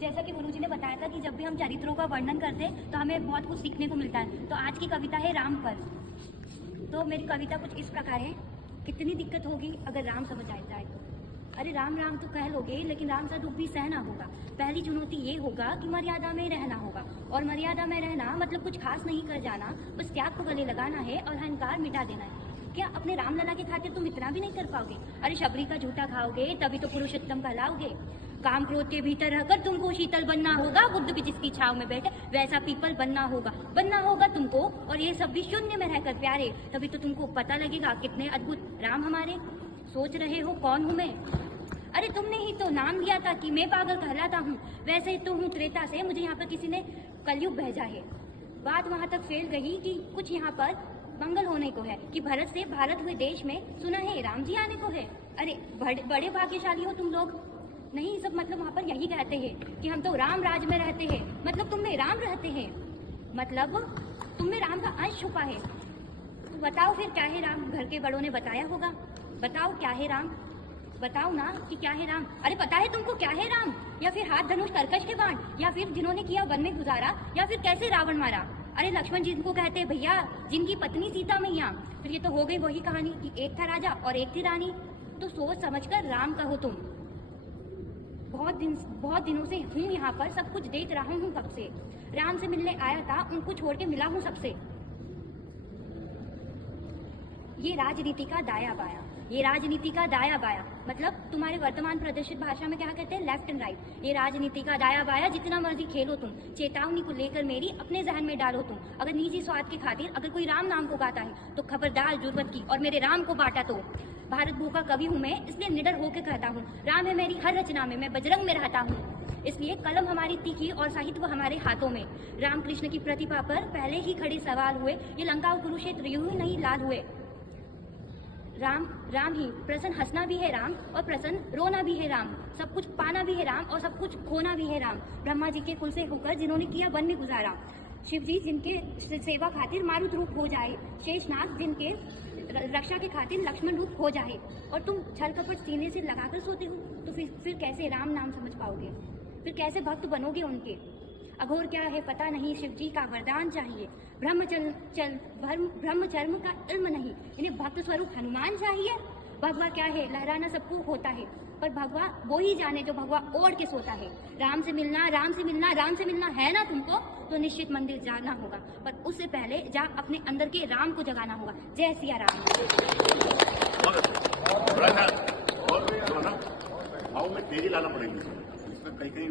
जैसा कि गुरुजी ने बताया था कि जब भी हम चरित्रों का वर्णन करते हैं तो हमें बहुत कुछ सीखने को मिलता है। तो आज की कविता है राम पर। तो मेरी कविता कुछ इस प्रकार है। कितनी दिक्कत होगी अगर राम समझ आ जाए तो। अरे राम राम तो कह लोगे, लेकिन राम सा दुख भी सहना होगा। पहली चुनौती ये होगा कि मर्यादा में रहना होगा, और मर्यादा में रहना मतलब कुछ खास नहीं कर जाना, बस त्याग को गले लगाना है और अहंकार मिटा देना है। क्या अपने रामलला के खातिर तुम इतना भी नहीं कर पाओगे? अरे शबरी का झूठा खाओगे तभी तो पुरुषोत्तम कहलाओगे। काम क्रोध के भीतर रहकर तुमको शीतल बनना होगा, बुद्ध भी जिसकी छाव में बैठे वैसा पीपल बनना होगा तुमको। और ये सब भी शून्य में रहकर प्यारे, तभी तो तुमको पता लगेगा कितने अद्भुत राम हमारे। सोच रहे हो कौन हूँ मैं? अरे तुमने ही तो नाम दिया था कि मैं पागल कहलाता हूँ। वैसे तो हूँ त्रेता से, मुझे यहाँ पर किसी ने कलयुग भेजा है। बात वहाँ तक फैल गई कि कुछ यहाँ पर मंगल होने को है, कि भरत से भारत हुए देश में सुना है राम जी आने को है। अरे बड़े भाग्यशाली हो तुम लोग। नहीं, सब मतलब वहाँ पर यही कहते हैं कि हम तो राम राज में रहते हैं, मतलब तुम में राम रहते हैं, मतलब तुम में राम का अंश छुपा है। तो बताओ फिर क्या है राम? घर के बड़ों ने बताया होगा। बताओ क्या है राम? बताओ ना कि क्या है राम। अरे पता है तुमको क्या है राम? या फिर हाथ धनुष कर्कश के बाण, या फिर जिन्होंने किया वन में गुजारा, या फिर कैसे रावण मारा। अरे लक्ष्मण जी को कहते हैं भैया, जिनकी पत्नी सीता मैया। फिर ये तो हो गई वही कहानी कि एक था राजा और एक थी रानी। तो सोच समझकर राम कहो तुम। बहुत दिनों से हूँ यहाँ पर, सब कुछ देख रहा हूँ कब से। राम से मिलने आया था, उनको छोड़ के मिला हूँ सबसे। ये राजनीति का दाया बाया, ये राजनीति का दाया बाया, मतलब तुम्हारे वर्तमान प्रदर्शित भाषा में क्या कहते हैं, लेफ्ट एंड राइट। ये राजनीति का दाया बाया जितना मर्जी खेलो तुम, चेतावनी को लेकर मेरी अपने जहन में डालो तुम। अगर निजी स्वाद के खातिर अगर कोई राम नाम को गाता है तो खबरदार जुर्मत की, और मेरे राम को बांटा तो। भारत भू का कवि हूँ मैं, इसलिए निडर होकर कहता हूँ, राम है मेरी हर रचना में, मैं बजरंग में रहता हूँ। इसलिए कलम हमारी तीखी और साहित्य हमारे हाथों में। राम कृष्ण की प्रतिभा पर पहले ही खड़े सवाल हुए, ये लंका और कुरुक्षेत्र यूं ही नहीं लाल हुए। राम ही प्रसन्न हंसना भी है राम, और प्रसन्न रोना भी है राम। सब कुछ पाना भी है राम, और सब कुछ खोना भी है राम। ब्रह्मा जी के कुल से होकर जिन्होंने किया वन में गुजारा, शिव जी जिनके सेवा खातिर मारुत रूप हो जाए, शेषनाग जिनके रक्षा के खातिर लक्ष्मण रूप हो जाए, और तुम छल कपट सीने से लगाकर सोते हो, तो फिर कैसे राम नाम समझ पाओगे? फिर कैसे भक्त बनोगे उनके? अघोर क्या है पता नहीं, शिव जी का वरदान चाहिए। ब्रह्मचर्म का इल्म नहीं, इन्हें भक्त स्वरूप हनुमान चाहिए। भगवा क्या है, लहराना सबको होता है, पर भगवा वो ही जाने जो भगवा ओढ़ के सोता है। राम से मिलना, राम से मिलना, राम से मिलना है ना तुमको, तो निश्चित मंदिर जाना होगा, पर उससे पहले जा अपने अंदर के राम को जगाना होगा। जय सिया राम। भाव में तेजी लाना पड़ेगी, कहीं